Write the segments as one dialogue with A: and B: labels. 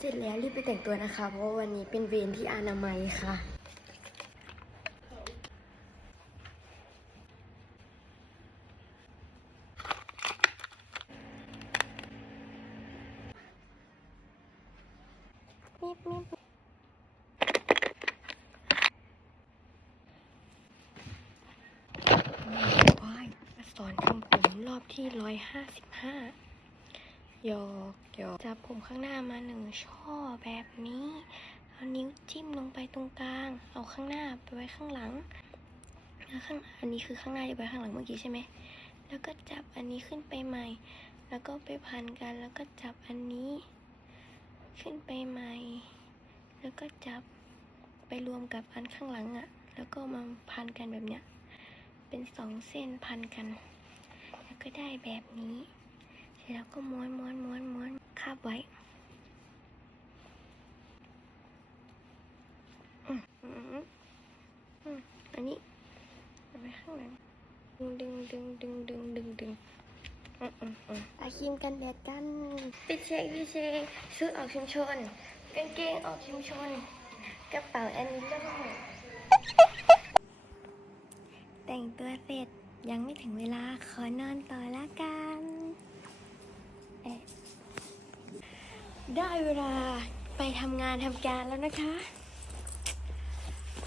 A: เสร็จแล้วรีบไปแต่งตัวนะคะ เพราะวันนี้เป็นเวรที่อนามัยค่ะนิบนิบว้ายมาสอนทำผมรอบที่ร้อยห้าสิบห้า ยอกหยอกจับผมข้างหน้ามาหนึ่งช่อแบบนี้ เอานิ้วจิ้มลงไปตรงกลาง เอาข้างหน้าไปไว้ข้างหลังแล้วข้างอันนี้คือข้างหน้าที่ไว้ข้างหลังเมื่อกี้ใช่ไหม แล้วก็จับอันนี้ขึ้นไปใหม่ แล้วก็ไปพันกัน แล้วก็จับอันนี้ ขึ้นไปใหม่ แล้วก็จับไปรวมกับอันข้างหลังอะ่ะ แล้วก็มาพันกันแบบเนี้ย เป็นสองเส้นพันกัน แล้วก็ได้แบบนี้ แล้วก็ม้วนม้วนม้วนม้วนคาบไว้อืมอันนี้เอาไว้ข้างหลังดึงดึงดึงดึงดึงดึงดึงอืมอืมอืมตาครีมกันแดดกันพี่เช็คพี่เช็คชุดออกชุมชนกางเกงออกชุมชนกระเป๋าแอนนิโลแต่งตัวเสร็จยังไม่ถึงเวลาขอนอนต่อละกันเอ๊ะ ได้เวลาไปทำงานทำการแล้วนะคะ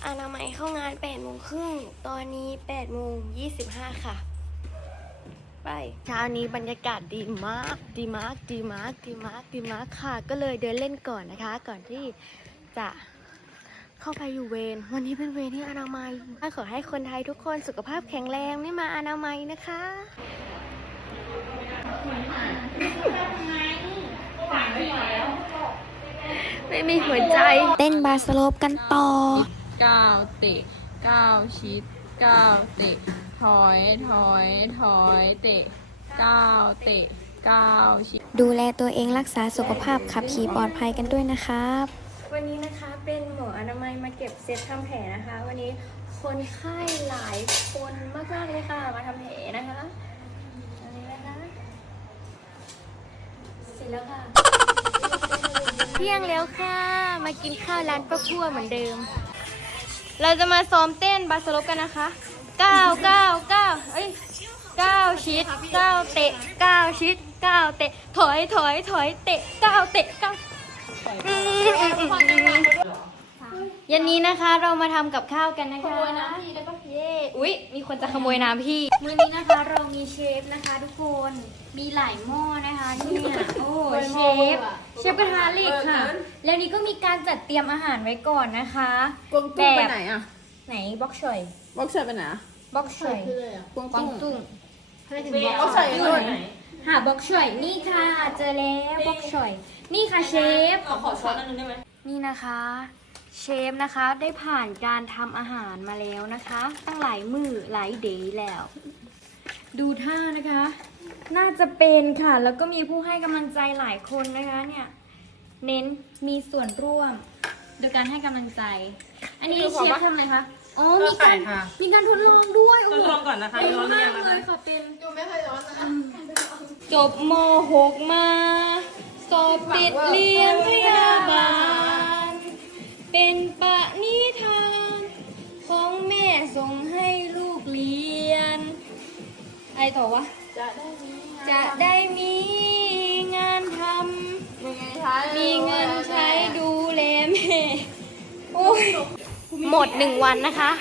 A: อนามัยเข้างาน8โมงครึ่ง ตอนนี้8โมง25 ค่ะ ไป เช้านี้บรรยากาศดีมาก ดีมาก ดีมาก ดีมาก ดีมากค่ะ ก็เลยเดินเล่นก่อนนะคะ ก่อนที่จะเข้าไปอยู่เวร วันนี้เป็นเวรที่อนามัยขอให้คนไทยทุกคนสุขภาพแข็งแรงไม่มาอนามัยนะคะ ไม่มีหัวใจ เต้นบาสโลปกันต่อ
B: ก้าวเตะก้าวชิดก้าวเตะ ถอยถอยถอยเตะก้าวเตะก้าวชิด
A: ดูแลตัวเองรักษาสุขภาพขับขี่ปลอดภัยกันด้วยนะครับ วันนี้นะคะเป็นหมออนามัยมาเก็บเซตทำแผลนะคะ วันนี้คนไข้หลายคนมากๆเลยค่ะ มาทำแผลนะคะอันนี้นะคะ เสร็จแล้วค่ะเที่ยงแล้วค่ะ มากินข้าวร้านป้าพัวเหมือนเดิม เราจะมาซ้อมเต้นบาสโลปกันนะคะก้าวก้าวก้าวเอ้ยก้าวชิดก้าวเตะก้าวชิดก้าวเตะ ถอยถอยถอยเตะก้าวเตะก้าวอืมอืมอืมอืมเย็นนี้นะคะเรามาทำกับข้าวกันนะคะ ขโมยน้ำพี่ได้ปะเย่อุ๊ย มีคนจะขโมยน้ำพี่ มื้อนี้นะคะเรามีเชฟนะคะ ทุกคน มีหลายหม้อนะคะเนี่ย โอ้ เชฟ เชฟกระทะเหล็กค่ะ แล้วนี้ก็มีการจัดเตรียมอาหารไว้ก่อนนะคะ
B: กวางตุ้งไปไหนอะ
A: ไหนบ็อกชอย
B: บอกเฉยไปไหนอะ
A: บ็อกชอย
B: กวาง
A: กวาง
B: ตุ้ง
A: ตุ้ง
B: บอกเฉยนู่น
A: หาบ็อกชอยนี่ค่ะ เจอแล้วบ็อกชอยนี่ค่ะเชฟ
B: ขอขอช้อนอันนึงได้ไหม
A: นี่นะคะเชฟนะคะได้ผ่านการทำอาหารมาแล้วนะคะ ตั้งหลายมือหลายเดย์แล้ว ดูท่านะคะ น่าจะเป็นค่ะ แล้วก็มีผู้ให้กำลังใจหลายคนนะคะเนี่ย เน้นมีส่วนร่วม โดยการให้กำลังใจ อันนี้เชฟทำอะไรคะ อ๋อ มีการมีการทดลองด้วยโอ้
B: ทด
A: โห
B: ลองก่อนนะคะ
A: เป็น
B: ร้อนหรือ
A: มา
B: ยัง
A: ก
B: นะ
A: เล
B: คะ
A: ยค่ะเป็นจบม .6 มา สอบติดเรียนพยาบาล เป็น อะไรต่อวะ จะได้มีงานทำมีเงินใช้ดูแลแม่ โอ้ย หมดหนึ่งวันนะคะ